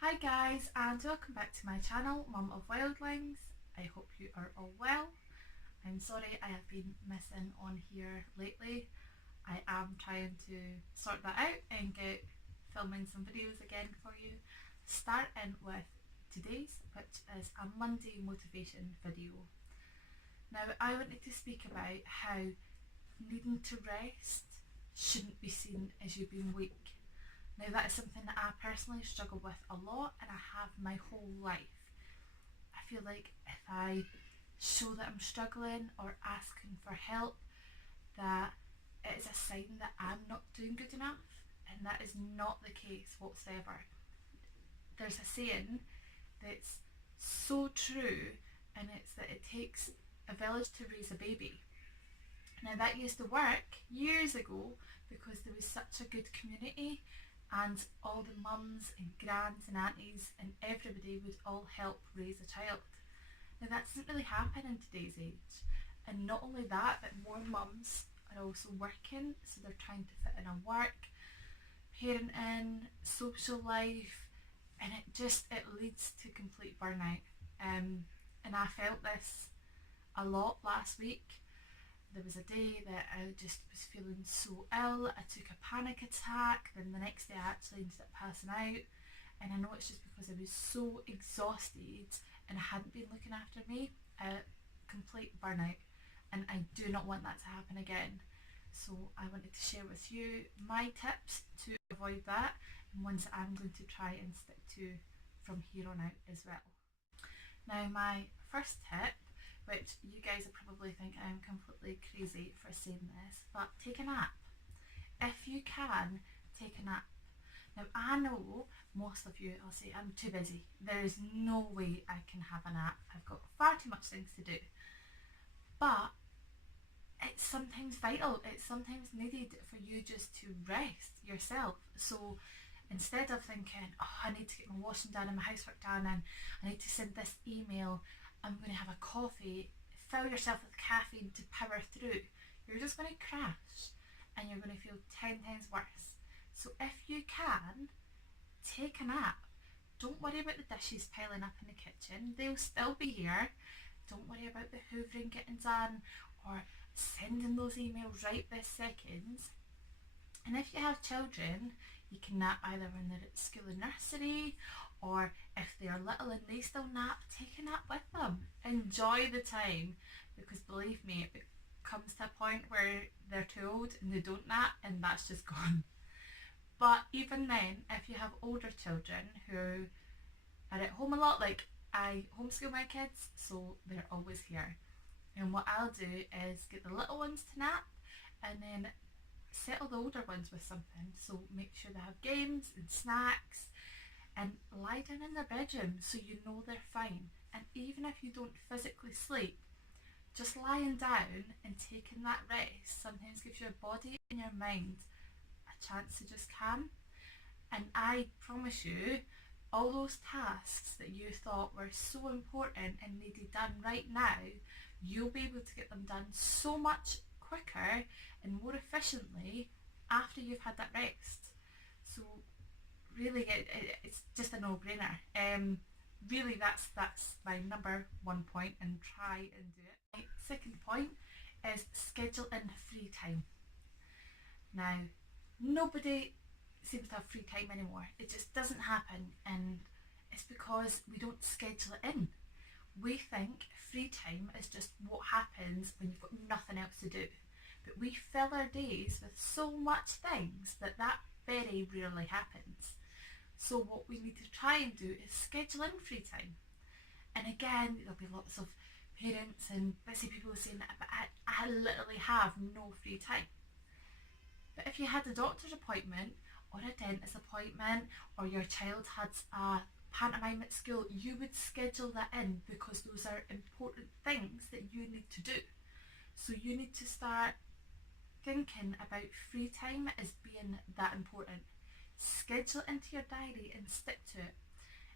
Hi guys, and welcome back to my channel, Mum of Wildlings. I hope you are all well. I'm sorry I have been missing on here lately. I am trying to sort that out and get filming some videos again for you. Starting with today's, which is a Monday motivation video. Now I wanted to speak about how needing to rest shouldn't be seen as you being weak. Now that is something that I personally struggle with a lot, and I have my whole life. I feel like if I show that I'm struggling or asking for help, that it is a sign that I'm not doing good enough, and that is not the case whatsoever. There's a saying that's so true, and it's that it takes a village to raise a baby. Now that used to work years ago because there was such a good community and all the mums and grands and aunties and everybody would all help raise a child. Now that doesn't really happen in today's age, and not only that, but more mums are also working, so they're trying to fit in a work, parenting, social life, and it leads to complete burnout. And I felt this a lot last week. There was a day that I just was feeling so ill. I took a panic attack, then the next day I actually ended up passing out, and I know it's just because I was so exhausted and I hadn't been looking after me. Complete burnout, and I do not want that to happen again. So I wanted to share with you my tips to avoid that, and ones that I'm going to try and stick to from here on out as well. Now my first tip, which you guys will probably think I'm completely crazy for saying this, but take a nap. If you can, take a nap. Now I know most of you will say I'm too busy. There is no way I can have a nap. I've got far too much things to do. But it's sometimes vital. It's sometimes needed for you just to rest yourself. So instead of thinking, oh, I need to get my washing done and my housework done and I need to send this email, I'm going to have a coffee, fill yourself with caffeine to power through, you're just going to crash and you're going to feel 10 times worse. So if you can, take a nap. Don't worry about the dishes piling up in the kitchen. They'll still be here. Don't worry about the hoovering getting done or sending those emails right this second. And if you have children, you can nap either when they're at school and nursery, or if they are little and they still nap, take a nap with them. Enjoy the time, because believe me, it comes to a point where they're too old and they don't nap, and that's just gone. But even then, if you have older children who are at home a lot, like I homeschool my kids, so they're always here. And what I'll do is get the little ones to nap and then settle the older ones with something. So make sure they have games and snacks, and lie down in their bedroom so you know they're fine. And even if you don't physically sleep, just lying down and taking that rest sometimes gives your body and your mind a chance to just calm. And I promise you, all those tasks that you thought were so important and needed done right now, you'll be able to get them done so much quicker and more efficiently after you've had that rest. So really it's just a no-brainer. Really that's my number one point, and try and do it. My second point is schedule in free time. Now nobody seems to have free time anymore. It just doesn't happen, and it's because we don't schedule it in. We think free time is just what happens when you've got nothing else to do, but we fill our days with so much things that very rarely happens. So what we need to try and do is schedule in free time. And again, there'll be lots of parents and busy people saying that, but I literally have no free time. But if you had a doctor's appointment or a dentist appointment, or your child had a pantomime at school, you would schedule that in because those are important things that you need to do. So you need to start thinking about free time as being that important. Schedule it into your diary and stick to it.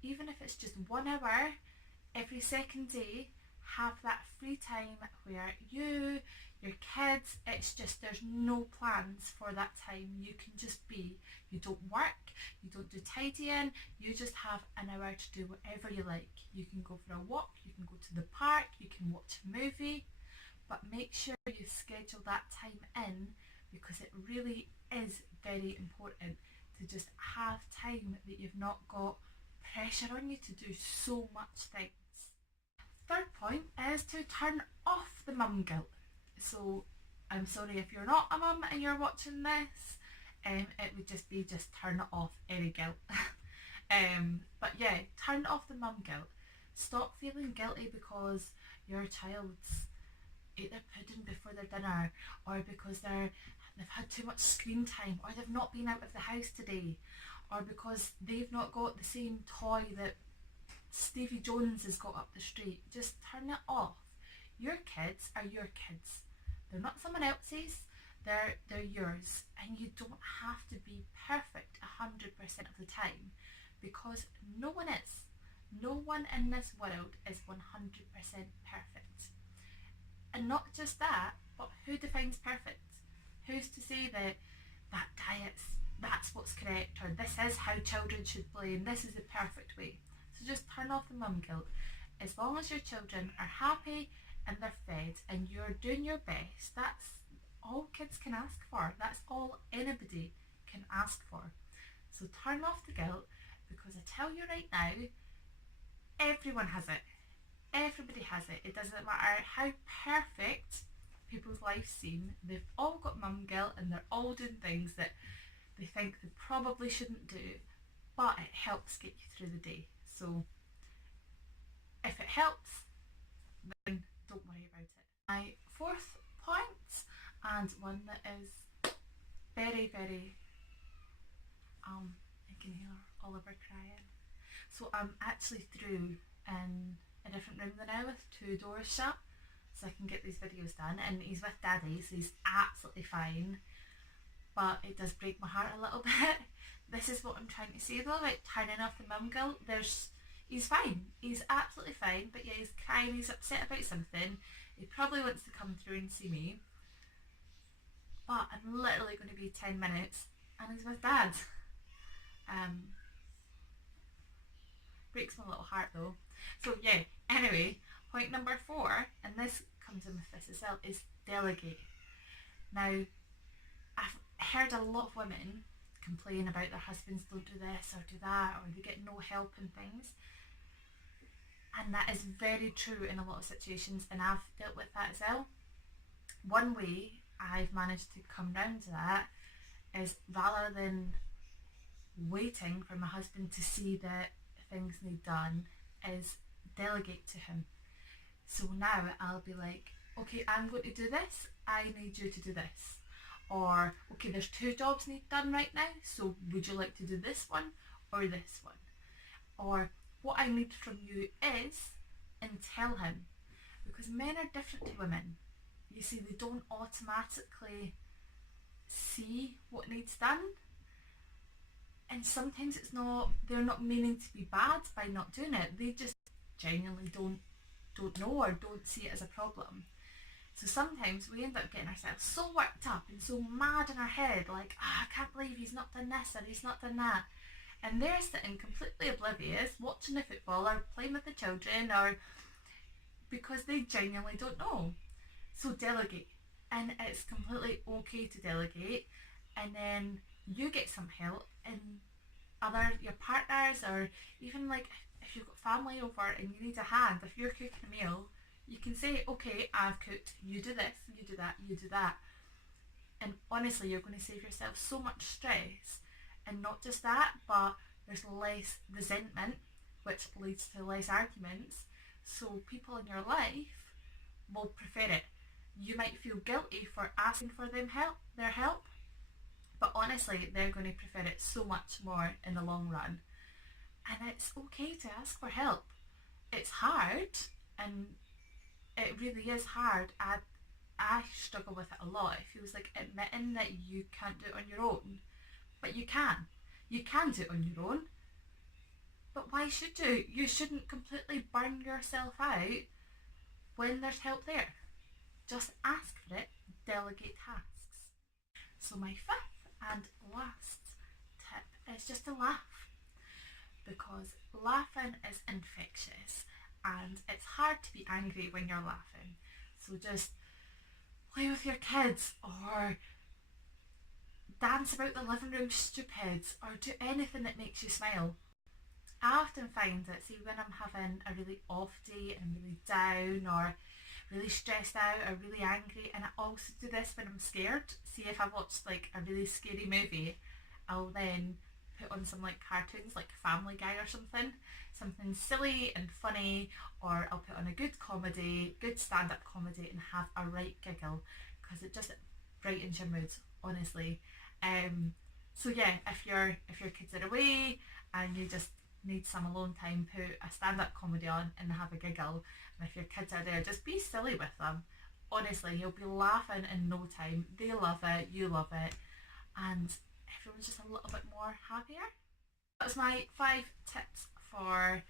Even if it's just 1 hour every second day, have that free time where you, your kids, it's just there's no plans for that time. You can just be. You don't work, you don't do tidying, you just have an hour to do whatever you like. You can go for a walk, you can go to the park, you can watch a movie, but make sure you schedule that time in, because it really is very important to just have time that you've not got pressure on you to do so much things. Third point is to turn off the mum guilt. So I'm sorry if you're not a mum and you're watching this, it would just be turn it off any guilt. But yeah, turn off the mum guilt. Stop feeling guilty because your child's ate their pudding before their dinner, or because they've had too much screen time, or they've not been out of the house today, or because they've not got the same toy that Stevie Jones has got up the street. Just turn it off. Your kids are your kids. They're not someone else's. They're yours, and you don't have to be perfect 100% of the time, because no one is. No one in this world is 100% perfect. And not just that, but who defines perfect? Who's to say that that's what's correct, or this is how children should play and this is the perfect way? So just turn off the mum guilt. As long as your children are happy and they're fed and you're doing your best, that's all kids can ask for. That's all anybody can ask for. So turn off the guilt, because I tell you right now, everyone has it. Everybody has it. It doesn't matter how perfect people's lives seem. They've all got mum guilt and they're all doing things that they think they probably shouldn't do, but it helps get you through the day. So if it helps, then don't worry about it. My fourth point, and one that is very, very, I can hear Oliver crying. So I'm actually through in a different room than now with 2 doors shut, so I can get these videos done, and he's with Daddy, so he's absolutely fine, but it does break my heart a little bit. This is what I'm trying to say though, like turning off the mum guilt. He's fine, he's absolutely fine, but yeah, he's crying, he's upset about something, he probably wants to come through and see me, but I'm literally going to be 10 minutes and he's with Dad. Breaks my little heart though. So yeah, anyway, point number 4, and this comes in with this as well, is delegate. Now, I've heard a lot of women complain about their husbands don't do this or do that, or they get no help and things. And that is very true in a lot of situations, and I've dealt with that as well. One way I've managed to come round to that is, rather than waiting for my husband to see that things need done, is delegate to him. So now I'll be like, okay, I'm going to do this, I need you to do this. Or, okay, there's 2 jobs need done right now, so would you like to do this one or this one? Or, what I need from you is, and tell him. Because men are different to women. You see, they don't automatically see what needs done. And sometimes they're not meaning to be bad by not doing it. They just genuinely don't know or don't see it as a problem. So sometimes we end up getting ourselves so worked up and so mad in our head, like, I can't believe he's not done this or he's not done that. And they're sitting completely oblivious, watching the football or playing with the children, or because they genuinely don't know. So delegate. And it's completely okay to delegate. And then you get some help in your partners, or even like if you've got family over and you need a hand, if you're cooking a meal, you can say, okay, I've cooked, you do this, you do that, you do that. And honestly, you're going to save yourself so much stress. And not just that, but there's less resentment, which leads to less arguments. So people in your life will prefer it. You might feel guilty for asking for their help, but honestly, they're going to prefer it so much more in the long run. And it's okay to ask for help. It's hard, and it really is hard. I struggle with it a lot. It feels like admitting that you can't do it on your own, but you can. You can do it on your own, but why should you? You shouldn't completely burn yourself out when there's help there. Just ask for it, delegate tasks. So my fifth and last tip is just to laugh, because laughing is infectious and it's hard to be angry when you're laughing. So just play with your kids, or dance about the living room stupid, or do anything that makes you smile. I often find that, see, when I'm having a really off day and I'm really down or really stressed out or really angry, and I also do this when I'm scared. See, if I watch like a really scary movie, I'll then put on some like cartoons like Family Guy or something silly and funny, or I'll put on a good comedy, good stand-up comedy, and have a right giggle, because it just brightens your mood, honestly. So yeah, if your kids are away and you just need some alone time, put a stand-up comedy on and have a giggle. And if your kids are there, just be silly with them. Honestly, you'll be laughing in no time. They love it, you love it, and everyone's just a little bit more happier. That was my 5 tips for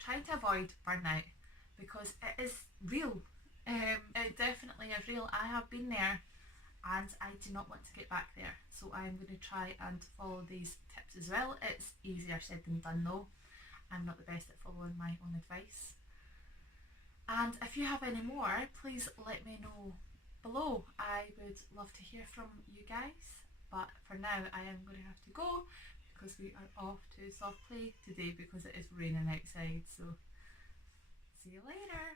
trying to avoid burnout, because it is real. It definitely is real. I have been there and I do not want to get back there. So I'm going to try and follow these tips as well. It's easier said than done though. I'm not the best at following my own advice. And if you have any more, please let me know below. I would love to hear from you guys. But for now, I am going to have to go, because we are off to soft play today because it is raining outside. So see you later.